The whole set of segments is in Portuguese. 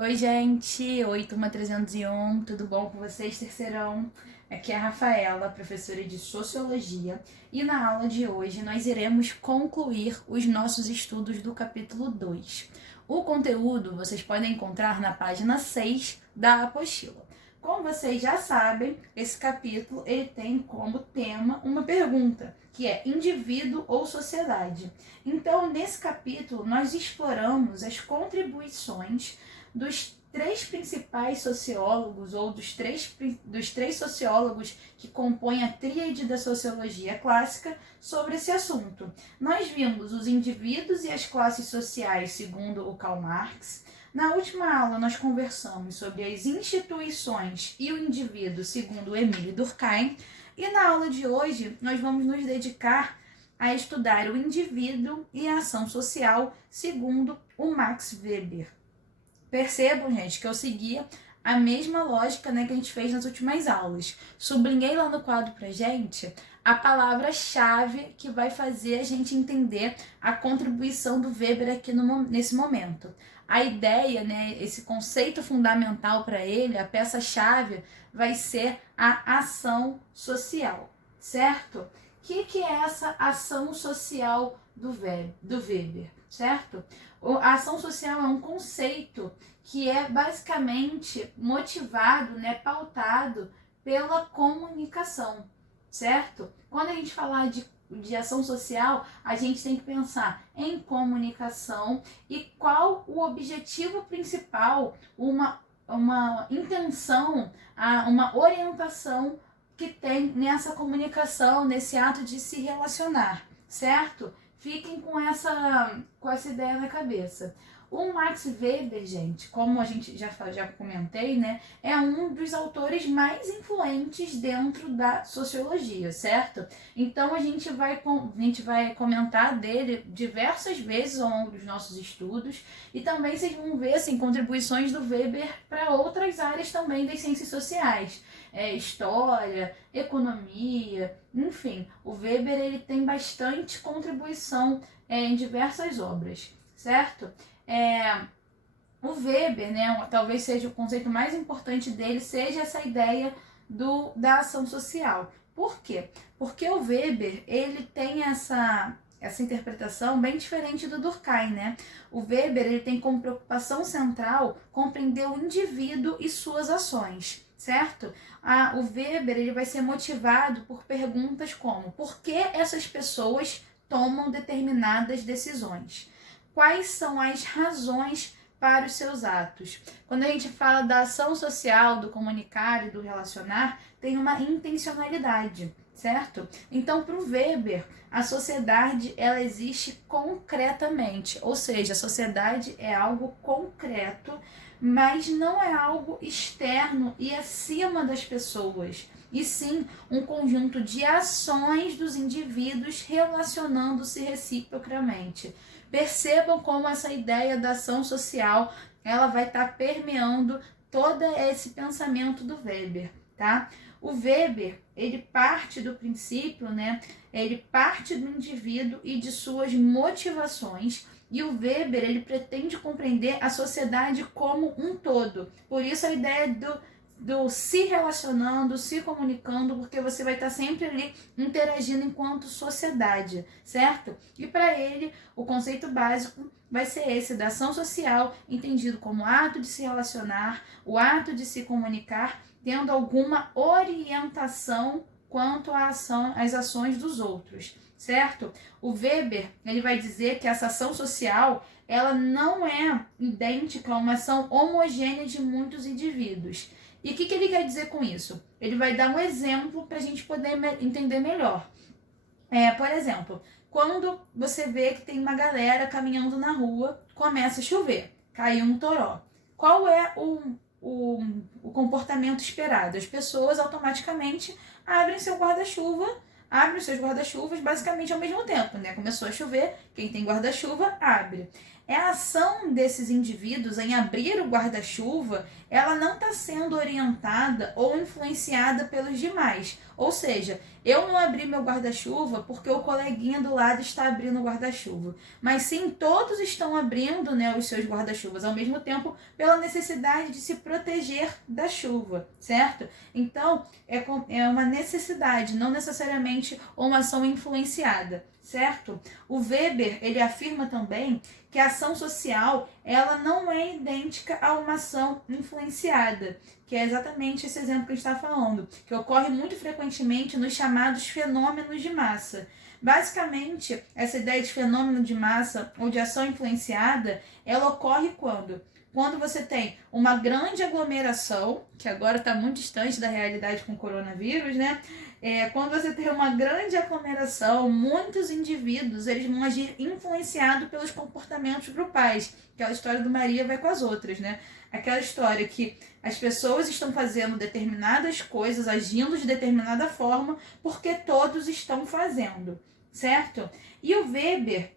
Oi, gente! Oi, turma 301, tudo bom com vocês, terceirão? Aqui é a Rafaela, professora de Sociologia, e na aula de hoje nós iremos concluir os nossos estudos do capítulo 2. O conteúdo vocês podem encontrar na página 6 da apostila. Como vocês já sabem, esse capítulo ele tem como tema uma pergunta, que é indivíduo ou sociedade. Então, nesse capítulo, nós exploramos as contribuições dos três principais sociólogos, ou dos três sociólogos que compõem a tríade da sociologia clássica sobre esse assunto. Nós vimos os indivíduos e as classes sociais segundo o Karl Marx. Na última aula, nós conversamos sobre as instituições e o indivíduo segundo Emile Durkheim. E na aula de hoje, nós vamos nos dedicar a estudar o indivíduo e a ação social segundo o Max Weber. Percebam, gente, que eu seguia a mesma lógica, né, que a gente fez nas últimas aulas. Sublinhei lá no quadro pra gente a palavra-chave que vai fazer a gente entender a contribuição do Weber aqui nesse momento. A ideia, né, esse conceito fundamental para ele, a peça-chave, vai ser a ação social, certo? O que é essa ação social do Weber, certo? A ação social é um conceito que é basicamente motivado, né, pautado pela comunicação, certo? Quando a gente falar de ação social, a gente tem que pensar em comunicação e qual o objetivo principal, uma intenção, uma orientação que tem nessa comunicação, nesse ato de se relacionar, certo? Fiquem com essa ideia na cabeça. O Max Weber, gente, como a gente já comentei, né, é um dos autores mais influentes dentro da sociologia, certo? Então a gente vai comentar dele diversas vezes ao longo dos nossos estudos e também vocês vão ver assim, contribuições do Weber para outras áreas também das ciências sociais. História, economia, enfim, o Weber ele tem bastante contribuição em diversas obras, certo? O Weber, né, talvez seja o conceito mais importante dele, seja essa ideia da ação social. Por quê? Porque o Weber ele tem essa interpretação bem diferente do Durkheim, né? O Weber ele tem como preocupação central compreender o indivíduo e suas ações, certo? O Weber ele vai ser motivado por perguntas como: por que essas pessoas tomam determinadas decisões? Quais são as razões para os seus atos? Quando a gente fala da ação social, do comunicar e do relacionar, tem uma intencionalidade, certo? Então, para o Weber, a sociedade ela existe concretamente, ou seja, a sociedade é algo concreto, mas não é algo externo e acima das pessoas, e sim um conjunto de ações dos indivíduos relacionando-se reciprocamente. Percebam como essa ideia da ação social ela vai estar permeando todo esse pensamento do Weber, tá? O Weber, ele parte do princípio, né? Ele parte do indivíduo e de suas motivações, e o Weber, ele pretende compreender a sociedade como um todo. Por isso a ideia do se relacionando, se comunicando, porque você vai estar sempre ali interagindo enquanto sociedade, certo? E para ele, o conceito básico vai ser esse da ação social, entendido como o ato de se relacionar, o ato de se comunicar, tendo alguma orientação quanto às ações dos outros, certo? O Weber, ele vai dizer que essa ação social, ela não é idêntica a uma ação homogênea de muitos indivíduos. E o que ele quer dizer com isso? Ele vai dar um exemplo para a gente poder entender melhor. Por exemplo, quando você vê que tem uma galera caminhando na rua, começa a chover, caiu um toró. Qual é o comportamento esperado? As pessoas automaticamente abrem seus guarda-chuvas basicamente ao mesmo tempo, né? Começou a chover, quem tem guarda-chuva abre. a ação desses indivíduos em abrir o guarda-chuva, ela não está sendo orientada ou influenciada pelos demais. Ou seja, eu não abri meu guarda-chuva porque o coleguinha do lado está abrindo o guarda-chuva. Mas sim, todos estão abrindo, né, os seus guarda-chuvas ao mesmo tempo pela necessidade de se proteger da chuva, certo? Então, é uma necessidade, não necessariamente uma ação influenciada, certo? O Weber, ele afirma também que a ação social, ela não é idêntica a uma ação influenciada, que é exatamente esse exemplo que a gente está falando, que ocorre muito frequentemente nos chamados fenômenos de massa. Basicamente, essa ideia de fenômeno de massa ou de ação influenciada, ela ocorre quando você tem uma grande aglomeração, que agora está muito distante da realidade com o coronavírus, né? Quando você tem uma grande aglomeração, muitos indivíduos eles vão agir influenciados pelos comportamentos grupais. Aquela história do Maria vai com as outras, né? Aquela história que as pessoas estão fazendo determinadas coisas, agindo de determinada forma, porque todos estão fazendo, certo? E o Weber,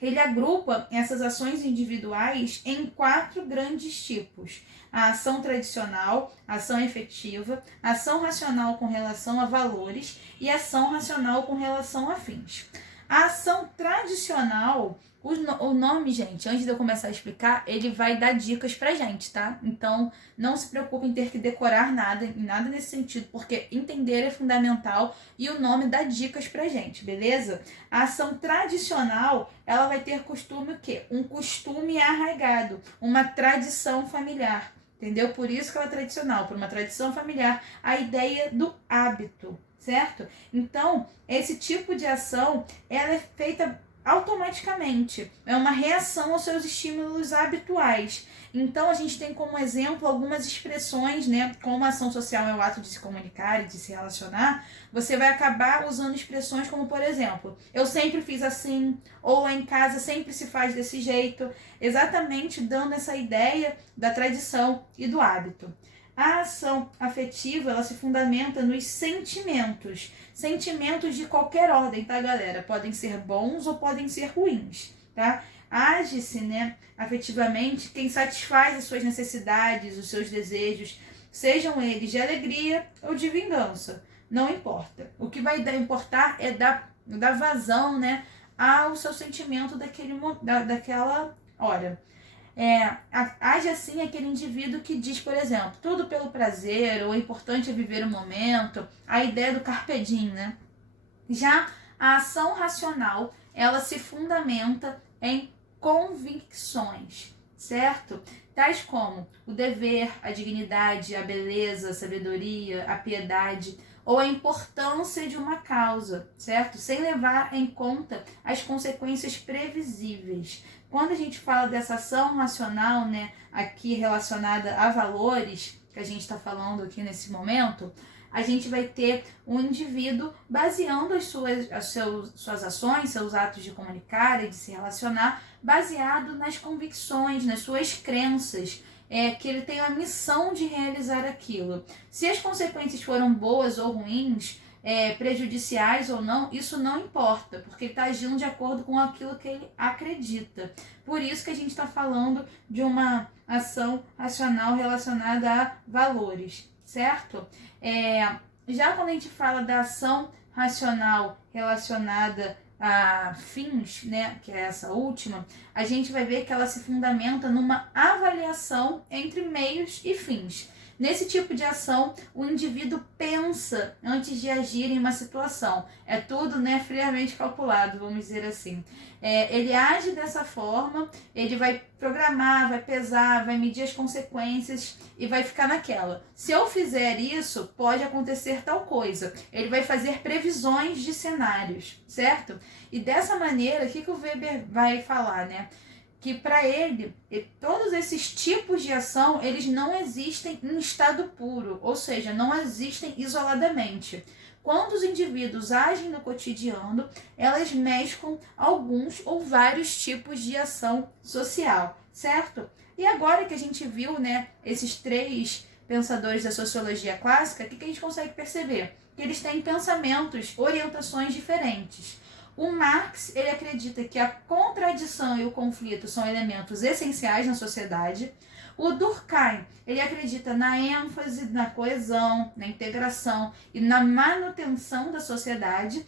ele agrupa essas ações individuais em 4 grandes tipos: a ação tradicional, a ação efetiva, a ação racional com relação a valores e a ação racional com relação a fins. A ação tradicional, o nome, gente, antes de eu começar a explicar, ele vai dar dicas pra gente, tá? Então, não se preocupe em ter que decorar nada nesse sentido, porque entender é fundamental e o nome dá dicas pra gente, beleza? A ação tradicional, ela vai ter costume o quê? Um costume arraigado, uma tradição familiar, entendeu? Por isso que ela é tradicional, por uma tradição familiar, a ideia do hábito, certo? Então, esse tipo de ação, ela é feita automaticamente, é uma reação aos seus estímulos habituais. Então, a gente tem como exemplo algumas expressões, né? Como a ação social é o ato de se comunicar e de se relacionar, você vai acabar usando expressões como, por exemplo, eu sempre fiz assim, ou lá em casa sempre se faz desse jeito, exatamente dando essa ideia da tradição e do hábito. A ação afetiva, ela se fundamenta nos sentimentos. Sentimentos de qualquer ordem, tá, galera? Podem ser bons ou podem ser ruins, tá? Age-se, né, afetivamente quem satisfaz as suas necessidades, os seus desejos, sejam eles de alegria ou de vingança. Não importa. O que vai importar é dar vazão, né, ao seu sentimento daquela hora. Age assim aquele indivíduo que diz, por exemplo, tudo pelo prazer, ou é importante é viver o momento, a ideia do carpe diem, né? Já a ação racional, ela se fundamenta em convicções, certo? Tais como o dever, a dignidade, a beleza, a sabedoria, a piedade, ou a importância de uma causa, certo? Sem levar em conta as consequências previsíveis. Quando a gente fala dessa ação racional, né, aqui relacionada a valores, que a gente está falando aqui nesse momento, a gente vai ter um indivíduo baseando as suas ações, seus atos de comunicar e de se relacionar, baseado nas convicções, nas suas crenças, que ele tem a missão de realizar aquilo. Se as consequências foram boas ou ruins, prejudiciais ou não, isso não importa, porque ele está agindo de acordo com aquilo que ele acredita. Por isso que a gente está falando de uma ação racional relacionada a valores, certo? Já quando a gente fala da ação racional relacionada a fins, né, que é essa última, a gente vai ver que ela se fundamenta numa avaliação entre meios e fins. Nesse tipo de ação, o indivíduo pensa antes de agir em uma situação. É tudo, né, friamente calculado, vamos dizer assim. Ele age dessa forma, ele vai programar, vai pesar, vai medir as consequências e vai ficar naquela. Se eu fizer isso, pode acontecer tal coisa. Ele vai fazer previsões de cenários, certo? E dessa maneira, o que o Weber vai falar, né? Que para ele, todos esses tipos de ação, eles não existem em estado puro, ou seja, não existem isoladamente. Quando os indivíduos agem no cotidiano, elas mesclam alguns ou vários tipos de ação social, certo? E agora que a gente viu, né, esses 3 pensadores da sociologia clássica, o que a gente consegue perceber? Que eles têm pensamentos, orientações diferentes. O Marx, ele acredita que a contradição e o conflito são elementos essenciais na sociedade. O Durkheim, ele acredita na ênfase, na coesão, na integração e na manutenção da sociedade,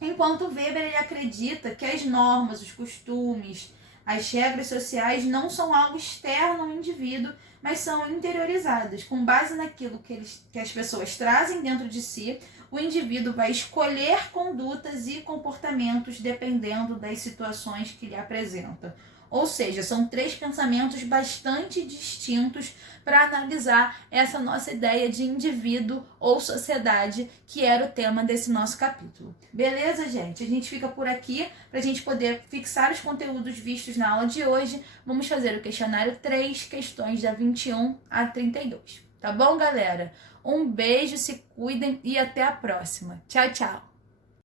enquanto Weber, ele acredita que as normas, os costumes, as regras sociais não são algo externo ao indivíduo, mas são interiorizadas. Com base naquilo que as pessoas trazem dentro de si, o indivíduo vai escolher condutas e comportamentos dependendo das situações que lhe apresenta. Ou seja, são 3 pensamentos bastante distintos para analisar essa nossa ideia de indivíduo ou sociedade, que era o tema desse nosso capítulo. Beleza, gente? A gente fica por aqui para a gente poder fixar os conteúdos vistos na aula de hoje. Vamos fazer o questionário 3, questões da 21 a 32. Tá bom, galera? Um beijo, se cuidem e até a próxima. Tchau, tchau!